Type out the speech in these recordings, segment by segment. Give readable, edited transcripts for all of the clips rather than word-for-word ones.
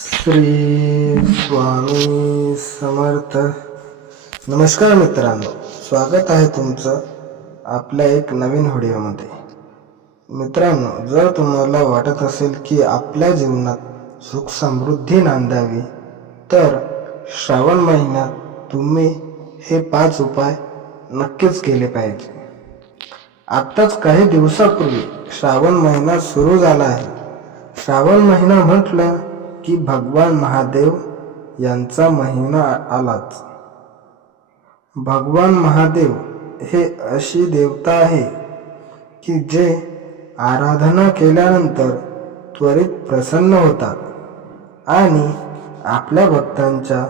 श्री स्वामी समर्थ. नमस्कार मित्रांनो, स्वागत आहे तुमचं आपल्या एक नवीन व्हिडिओमध्ये. मित्रांनो, जर तुम्हाला वाटत असेल की आपल्या जीवनात सुख समृद्धी नांदावी, तर श्रावण महिन्यात तुम्ही हे 5 उपाय नक्कीच केले पाहिजे. आत्ताच काही दिवसापूर्वी श्रावण महिना सुरू झाला आहे. श्रावण महिना म्हटलं की भगवान महादेव यांचा महिना आलाच. भगवान महादेव हे अशी देवता आहे की जे आराधना केल्यानंतर त्वरित प्रसन्न होतात आणि आपल्या भक्तांच्या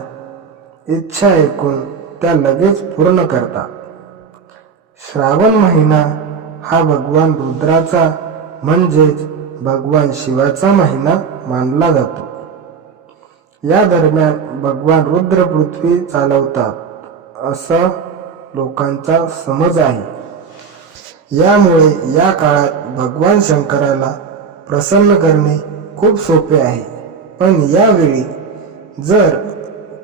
इच्छा ऐकून त्या लगेच पूर्ण करतात. श्रावण महिना हा भगवान रुद्राचा म्हणजेच भगवान शिवाचा महिना मानला जातो. या दरम्यान भगवान रुद्र पृथ्वी चालवतात असा लोकांचा समज आहे. यामुळे या काळात भगवान शंकराला प्रसन्न करणे खूप सोपे आहे. पण यावेळी जर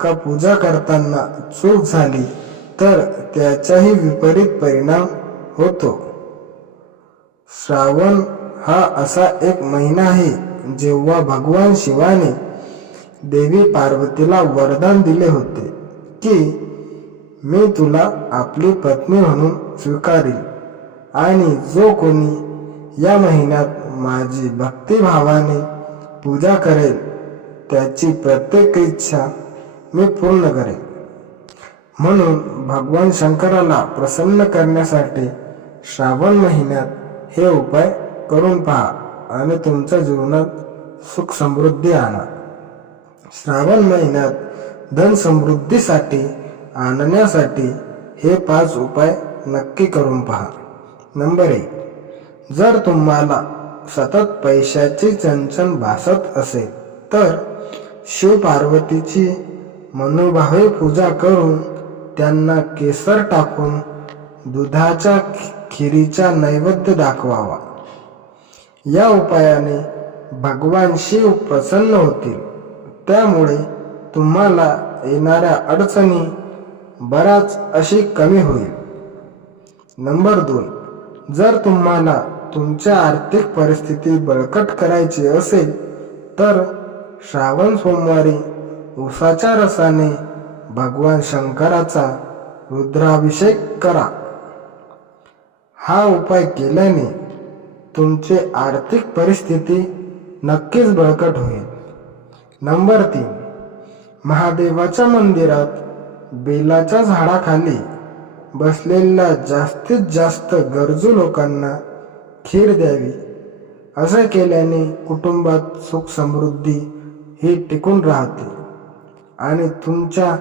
का पूजा करताना चूक झाली तर त्याचाही विपरीत परिणाम होतो. श्रावण हा असा एक महिना आहे जेव्हा भगवान शिवाने देवी पार्वतीला वरदान दिले होते की मी तुला आपली पत्नी म्हणून स्वीकारील आणि जो कोणी या महिन्यात माझी भक्तिभावाने पूजा करेल त्याची प्रत्येक इच्छा मी पूर्ण करेन. म्हणून भगवान शंकराला प्रसन्न करण्यासाठी श्रावण महिन्यात हे उपाय करून पहा आणि तुमच्या जीवनात सुख समृद्धी आणा. श्रावण महिन्यात धन समृद्धीसाठी आणण्यासाठी हे 5 उपाय नक्की करून पहा. नंबर 1, जर तुम्हाला सतत पैशाची चणचण भासत असेल तर शिव पार्वतीची मनोभावे पूजा करून त्यांना केसर टाकून दुधाच्या खिरीचा नैवेद्य दाखवावा. या उपायाने भगवान शिव प्रसन्न होतील. त्यामुळे तुम्हाला येणाऱ्या अडचणी बराच अशी कमी होईल. नंबर 2, जर तुम्हाला तुमच्या आर्थिक परिस्थिती बळकट करायची असेल तर श्रावण सोमवारी उसाच्या रसाने भगवान शंकराचा रुद्राभिषेक करा. हा उपाय केल्याने तुमची आर्थिक परिस्थिती नक्कीच बळकट होईल. नंबर 3, महादेवाच्या मंदिरात बेलाच्या झाडाखाली बसलेल्या जास्तीत जास्त गरजू लोकांना खीर द्यावी. असे केल्याने कुटुंबात सुख समृद्धी ही टिकून राहते आणि तुमच्या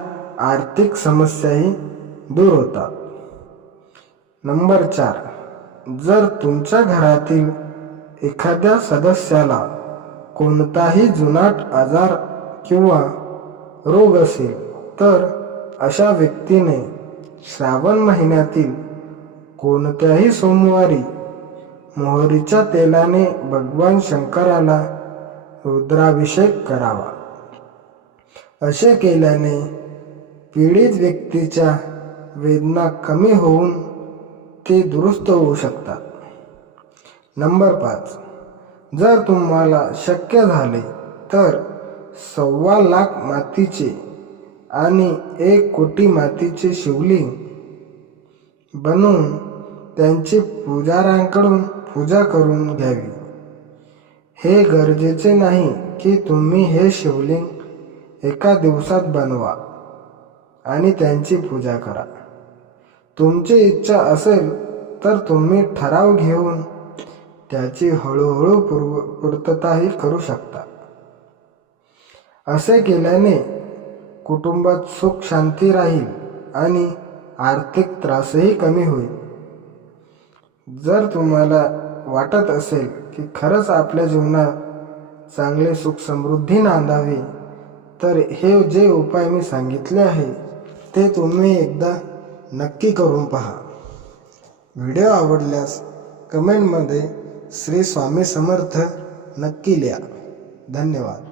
आर्थिक समस्याही दूर होतात. नंबर 4, जर तुमच्या घरातील एखाद्या सदस्याला कोणताही जुनाट आजार किंवा रोग असेल तर अशा व्यक्तीने श्रावण महिन्यातील कोणत्याही सोमवारी मोहरीच्या तेलाने भगवान शंकराला रुद्राभिषेक करावा. असे केल्याने पीडित व्यक्तीच्या वेदना कमी होऊन ते दुरुस्त होऊ शकतात. नंबर 5, जर तुम्हाला शक्य झाले तर 1.25 लाख मातीचे आणि 1 कोटी मातीचे शिवलिंग बनवून त्यांची पुजाऱ्यांकडून पूजा करून घ्यावी. हे गरजेचे नाही की तुम्ही हे शिवलिंग एका दिवसात बनवा आणि त्यांची पूजा करा. तुमची इच्छा असेल तर तुम्ही ठराव घेऊन त्याची हळूहळू पूर्तताही करू शकता. असे केल्याने कुटुंबात सुख शांती राहील आणि आर्थिक त्रासही कमी होईल. जर तुम्हाला वाटत असेल की खरंच आपल्या जीवनात चांगले सुख समृद्धी नांदावी तर हे जे उपाय मी सांगितले आहे ते तुम्ही एकदा नक्की करून पहा. व्हिडिओ आवडल्यास कमेंटमध्ये श्री स्वामी समर्थ नक्की लिहा. धन्यवाद.